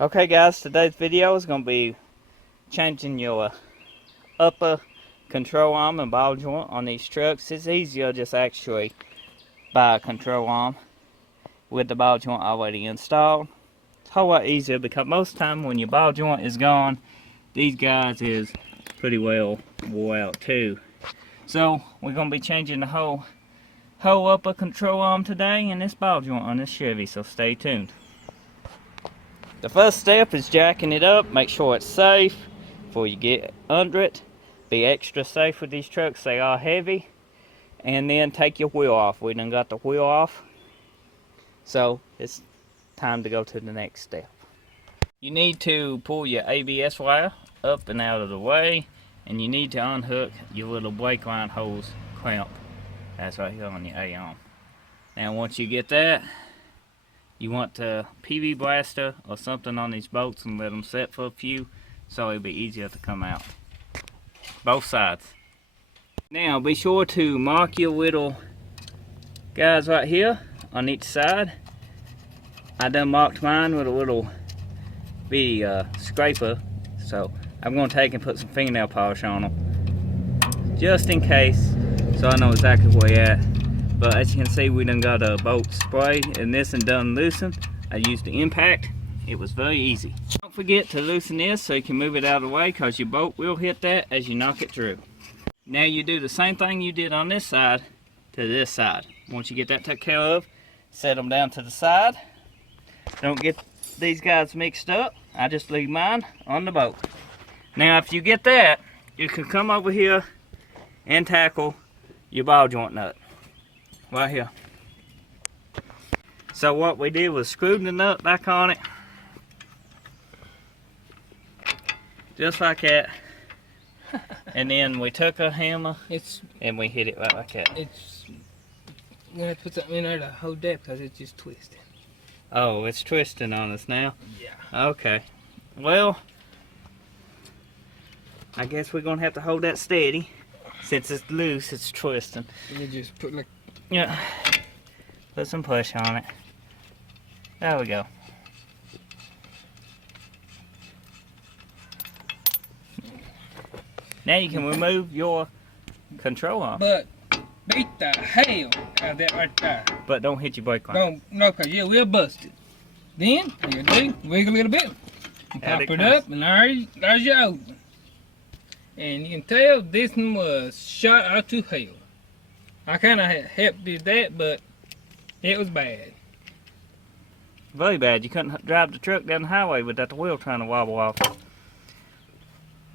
Okay guys, today's video is going to be changing your upper control arm and ball joint on these trucks. It's easier just actually buy a control arm with the ball joint already installed. It's a whole lot easier because most of the time when your ball joint is gone, these guys is pretty well wore out too. So we're going to be changing the whole upper control arm today and this ball joint on this Chevy, so stay tuned. The first step is jacking it up. Make sure it's safe before you get under it. Be extra safe with these trucks, they are heavy. And then take your wheel off. We done got the wheel off, so it's time to go to the next step. You need to pull your ABS wire up and out of the way, and you need to unhook your little brake line hose clamp. That's right here on your A arm. Now once you get that, you want to PV blaster or something on these bolts and let them set for a few so it'll be easier to come out. Both sides. Now be sure to mark your little guys right here on each side. I done marked mine with a little bitty scraper, so I'm going to take and put some fingernail polish on them just in case, so I know exactly where you're at. But as you can see, we done got a bolt spray and this and done loosened. I used the impact. It was very easy. Don't forget to loosen this so you can move it out of the way, because your bolt will hit that as you knock it through. Now you do the same thing you did on this side to this side. Once you get that taken care of, set them down to the side. Don't get these guys mixed up. I just leave mine on the bolt. Now if you get that, you can come over here and tackle your ball joint nut. Right here. So what we did was screw the nut back on it, just like that, and then we took a hammer and we hit it right like that. You're gonna have to put something in there to hold that because it's just twisting. Oh, it's twisting on us now? Yeah. Okay. Well, I guess we're gonna have to hold that steady. Since it's loose, it's twisting. You just put like... Yeah, put some push on it. There we go. Now you can remove your control arm. But beat the hell out of that right there. But don't hit your brake line. No, because you will bust it. Then, you do, wiggle a little bit. And pop it up, and there's your old one. And you can tell this one was shot out to hell. I kind of helped do that, but it was bad. Very bad. You couldn't drive the truck down the highway without the wheel trying to wobble off.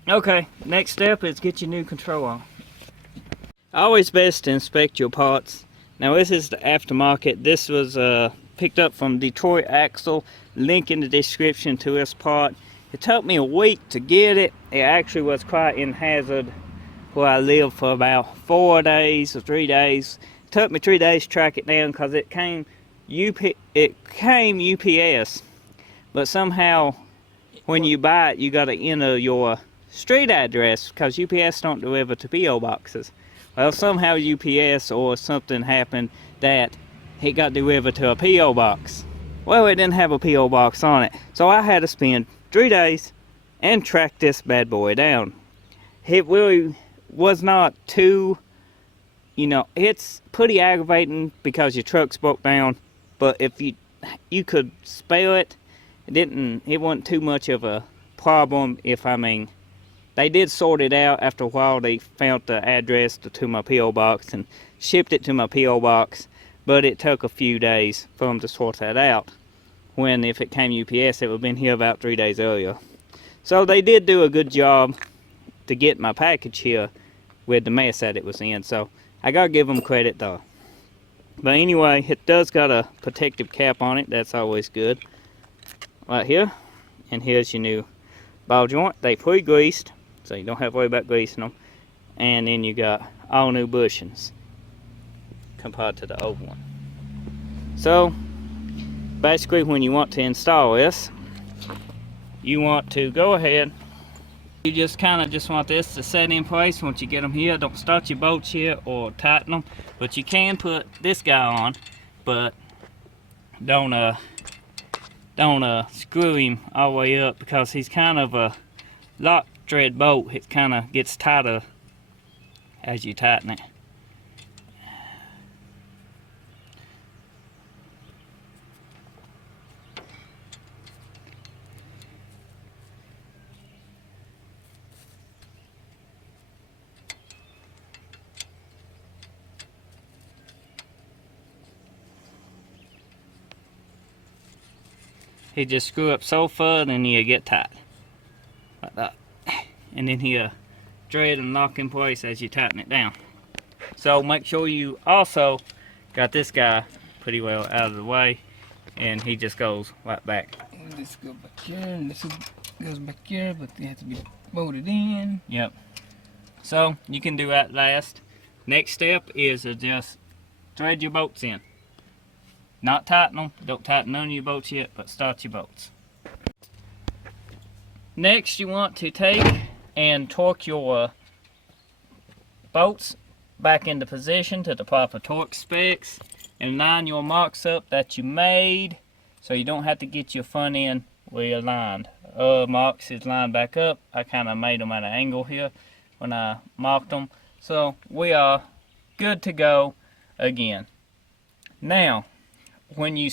Okay, next step is get your new control arm. Always best to inspect your parts. Now this is the aftermarket. This was picked up from Detroit Axle. Link in the description to this part. It took me a week to get it. It actually was quite in hazard where I lived for about 4 days or 3 days. It took me 3 days to track it down because it came UPS, but somehow when you buy it you got to enter your street address because UPS don't deliver to PO boxes. Well, somehow UPS or something happened that it got delivered to a PO box. Well, it didn't have a PO box on it, so I had to spend 3 days and track this bad boy down. It really was not too, it's pretty aggravating because your truck's broke down, but if you could spare it, it wasn't too much of a problem. They did sort it out after a while. They found the address to my PO box and shipped it to my PO box, but it took a few days for them to sort that out, when if it came UPS it would have been here about 3 days earlier. So they did do a good job to get my package here with the mess that it was in, so I gotta give them credit though. But anyway, it does got a protective cap on it. That's always good. Right here, and here's your new ball joint. They pre-greased, so you don't have to worry about greasing them. And then you got all new bushings compared to the old one. So basically when you want to install this, you want to go ahead, you just want this to set in place. Once you get them here, don't start your bolts here or tighten them, but you can put this guy on, but don't don't screw him all the way up, because he's kind of a lock thread bolt. It kind of gets tighter as you tighten it. He just screw up so far, and he'll get tight like that, and then he'll thread and lock in place as you tighten it down. So make sure you also got this guy pretty well out of the way, and he just goes right back. This goes back here, and this goes back here, but they have to be bolted in. Yep. So you can do that last. Next step is to just thread your bolts in. Not tighten them. Don't tighten none of your bolts yet, but start your bolts. Next, you want to take and torque your bolts back into position to the proper torque specs, and line your marks up that you made, so you don't have to get your front end realigned. Marks is lined back up. I kind of made them at an angle here when I marked them, so we are good to go again. Now, when you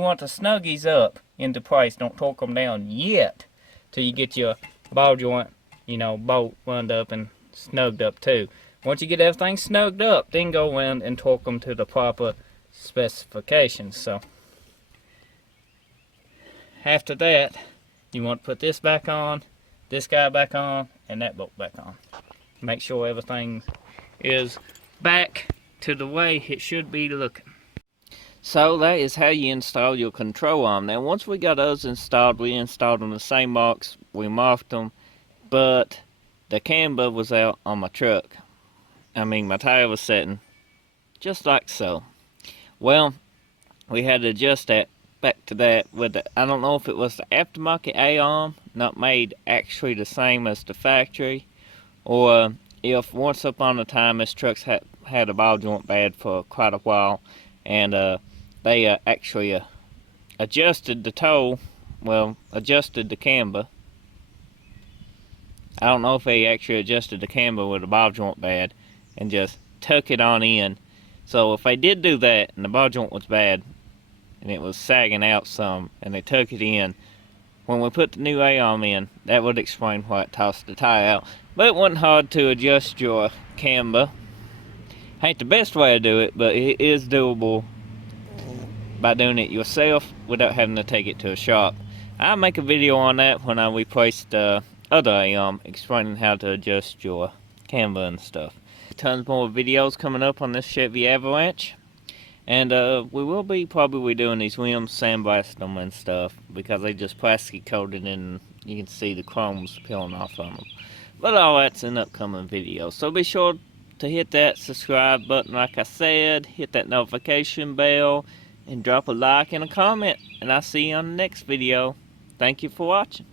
want to snug these up into place. Don't torque them down yet till you get your ball joint, bolt wound up and snugged up too. Once you get everything snugged up, then go in and torque them to the proper specifications. So after that, you want to put this back on, this guy back on, and that bolt back on. Make sure everything is back to the way it should be looking. So that is how you install your control arm. Now once we got those installed, we installed them the same marks, we marked them, but the camber was out on my truck. My tire was setting just like so. Well, we had to adjust that back to that with the, I don't know if it was the aftermarket A-arm, not made actually the same as the factory, or if once upon a time this truck's had a ball joint bad for quite a while, and they actually adjusted the toe, adjusted the camber. I don't know if they actually adjusted the camber with the ball joint bad and just tuck it on in. So if they did do that and the ball joint was bad and it was sagging out some and they tuck it in, when we put the new A-arm in, that would explain why it tossed the tire out. But it wasn't hard to adjust your camber. Ain't the best way to do it, but it is doable by doing it yourself without having to take it to a shop. I'll make a video on that when I replace the other A-arm, explaining how to adjust your camber and stuff. Tons more videos coming up on this Chevy Avalanche, and we will be probably doing these rims, sandblast them and stuff, because they just plastic coated and you can see the chrome's peeling off on them. But all that's in upcoming videos, so be sure to hit that subscribe button like I said, hit that notification bell, and drop a like and a comment, and I'll see you on the next video. Thank you for watching.